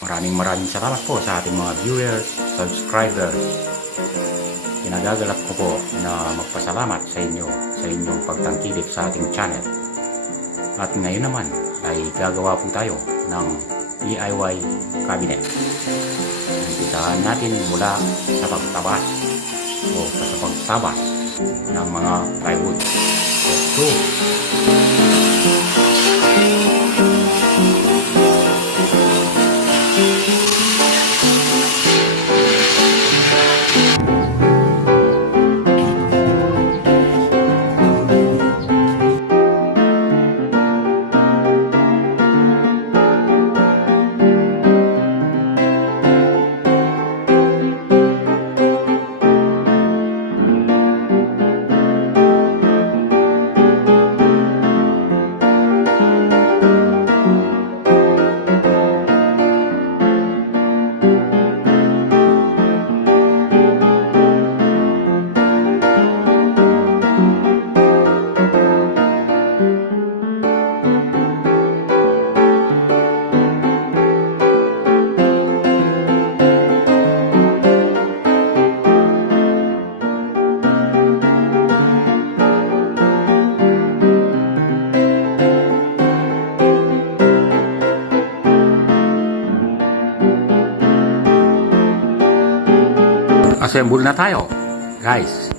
Maraming salamat po sa ating mga viewers, subscribers. Kinagagalak ko po na magpasalamat sa inyo sa inyong pagtangkilik sa ating channel. At ngayon naman ay gagawa po tayo ng DIY cabinet. Umpisahan natin mula sa pagtabas o sa pagsabas ng mga plywood. Let's go! Assemble na tayo, guys.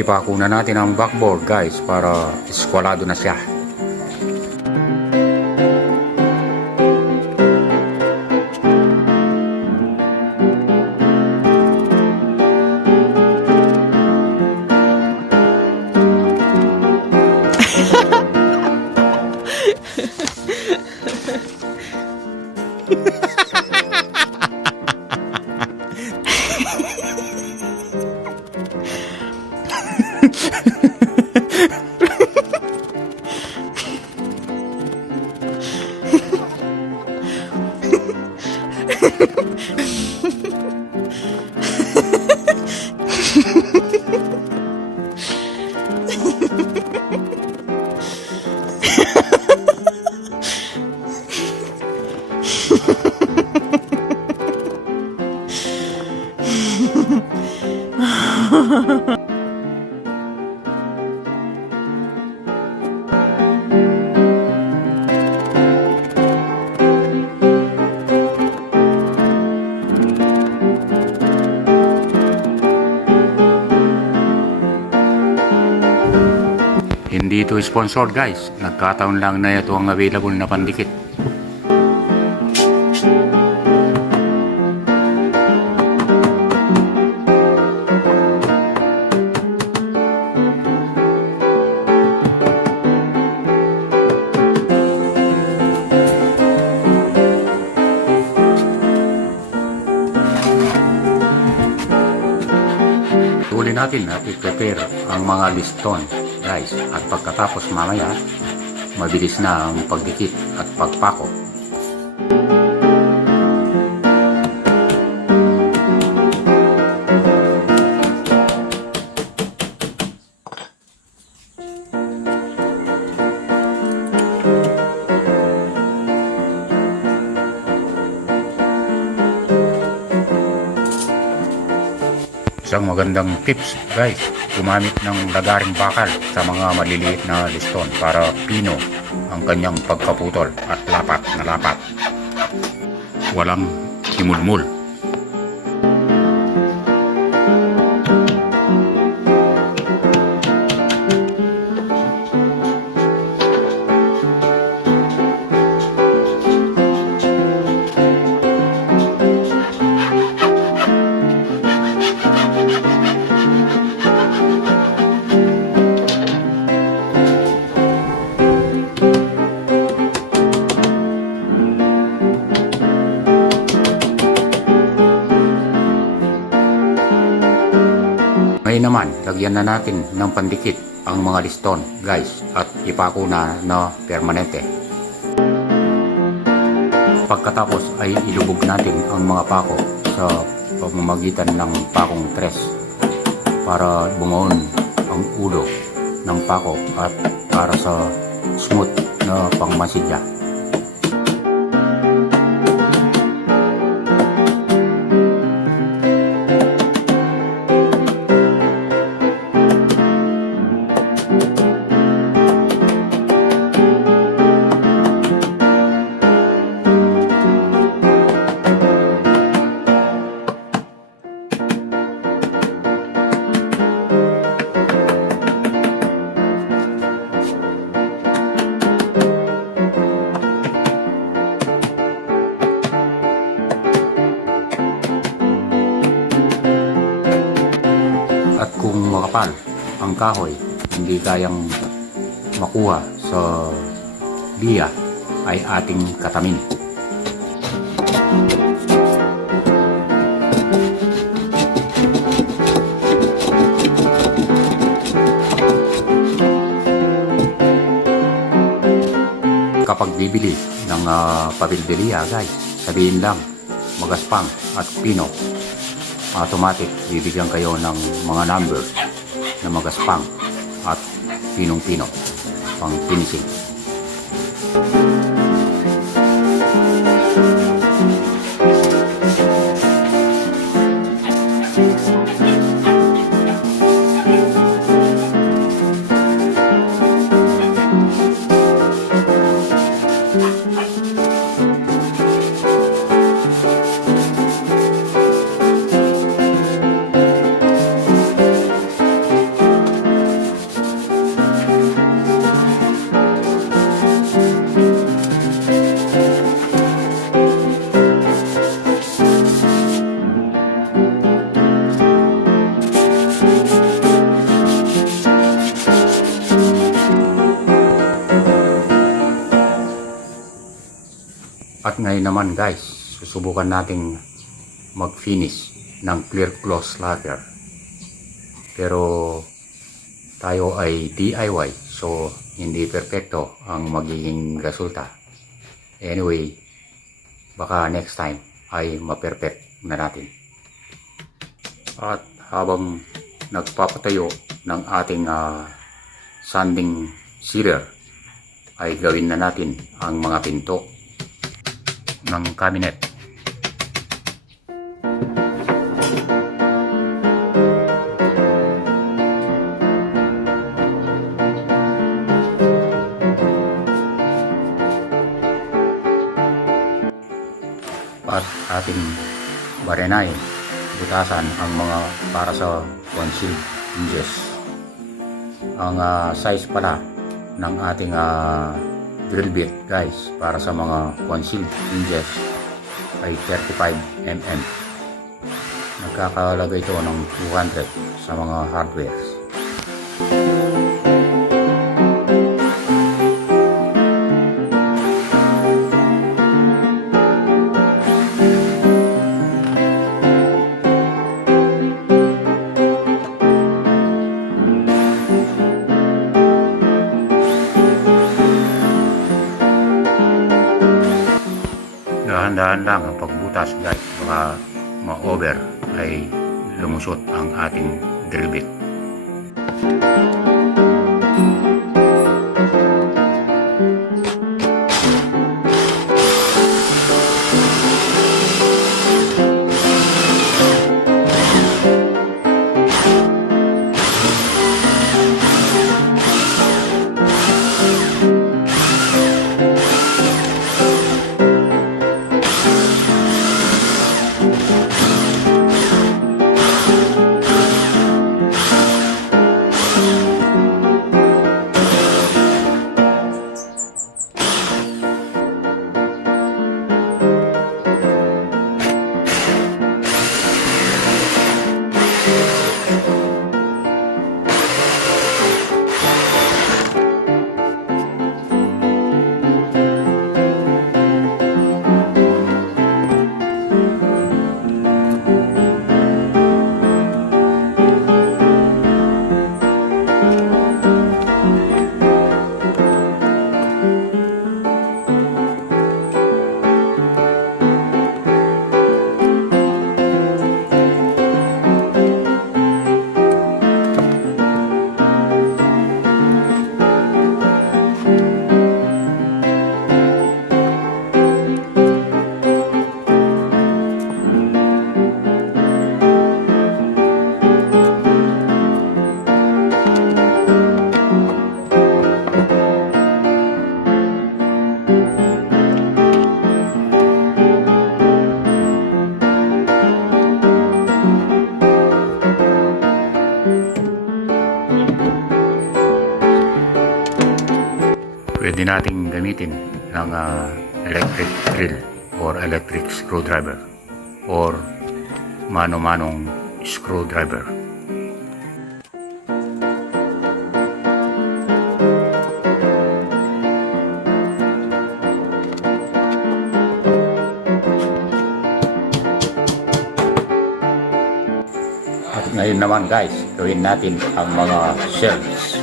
Ipako na natin ang backboard, guys, para eskwalado na siya. Hindi ito sponsored, guys. Nagkataon lang na ito ang available na pandikit. Uli natin at i-prepare ang mga liston, guys, at pagkatapos mamaya mabilis na ang pagdikit at pagpako. Isang magandang tips guys, gumamit ng lagaring bakal sa mga maliliit na liston para pino ang kanyang pagkaputol at lapat na lapat. Walang himulmul. Ngayon naman, lagyan na natin ng pandikit ang mga liston guys at ipako na permanente. Pagkatapos ay ilubog natin ang mga pako sa pamamagitan ng pakong tres para bumaon ang ulo ng pako at para sa smooth na pangmasidya. At kung makapal ang kahoy, hindi kayang makuha sa biya, ay ating katamin. Kapag bibili ng pabilbilya guys, sabihin lang magaspang at pino. Automatic bibigyan kayo ng mga numbers na magaspang at pinong-pino pang finishing. At ngayon naman guys, susubukan nating mag-finish ng clear cloth lacquer. Pero tayo ay DIY, so hindi perfecto ang magiging resulta. Anyway, baka next time ay ma-perfect na natin. At habang nagpapatayo ng ating sanding sealer, ay gawin na natin ang mga pinto ng cabinet. At ating barenayin, butasan ang mga para sa concealed hinges. Ang size pala ng ating drill bit guys para sa mga concealed hinges ay 35 mm. Nagkakalaga ito ng 200 sa mga hardwares. Dahan-dahan lang ang pagbutas guys, baka ma-over ay lumusot ang ating drill bit. Pwede nating gamitin ng electric drill or electric screwdriver or mano-manong screwdriver. At ngayon naman guys, gawin natin ang mga shelves.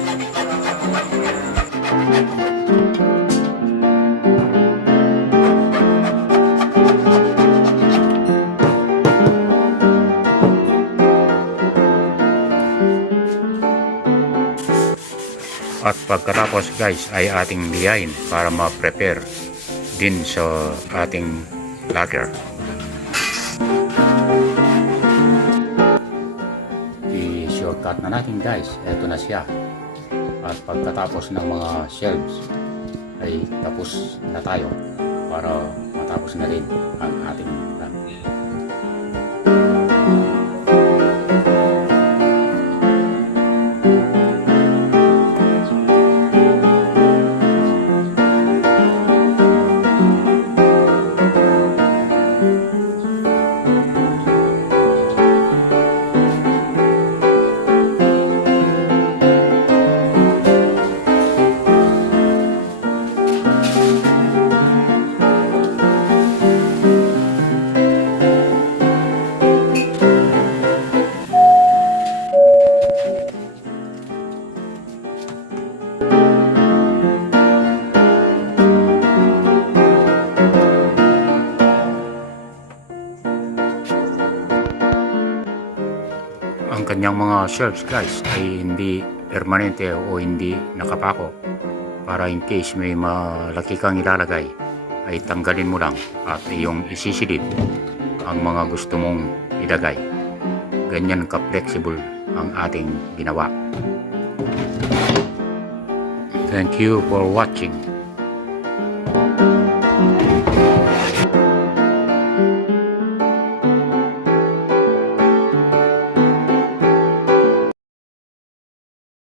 At pagkatapos guys ay ating liyain para ma-prepare din sa ating lagger. I-shortcut na natin guys, eto na siya. At pagkatapos ng mga shelves ay tapos na tayo para matapos na rin ang ating plan. Ang kanyang mga shelves guys ay hindi permanente o hindi nakapako, para in case may malaki kang ilalagay ay tanggalin mo lang at iyong isisilid ang mga gusto mong ilagay. Ganyan ka-flexible ang ating ginawa. Thank you for watching.